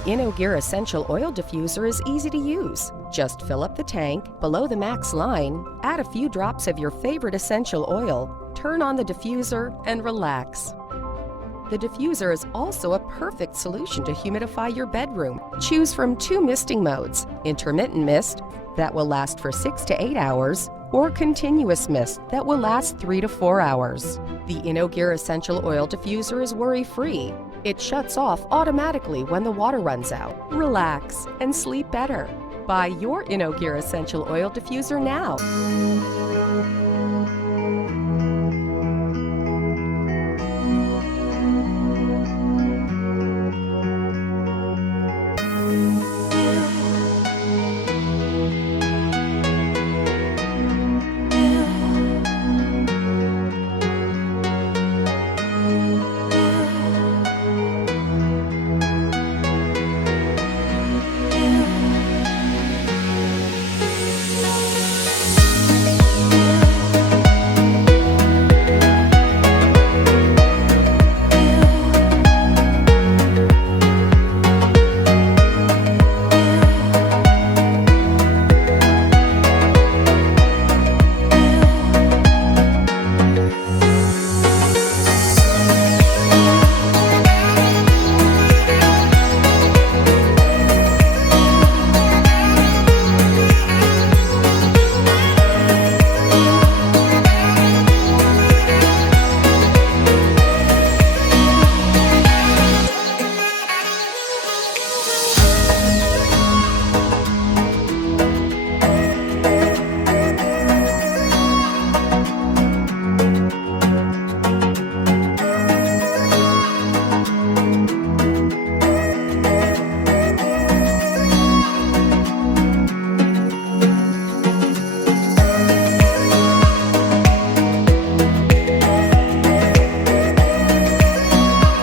The InnoGear Essential Oil Diffuser is easy to use. Just fill up the tank below the max line, add a few drops of your favorite essential oil, turn on the diffuser, and relax. The diffuser is also a perfect solution to humidify your bedroom. Choose from 2 misting modes: intermittent mist that will last for 6 to 8 hours, or continuous mist that will last 3 to 4 hours. The InnoGear Essential Oil Diffuser is worry-free. It shuts off automatically when the water runs out. Relax and sleep better. Buy your InnoGear Essential Oil Diffuser now.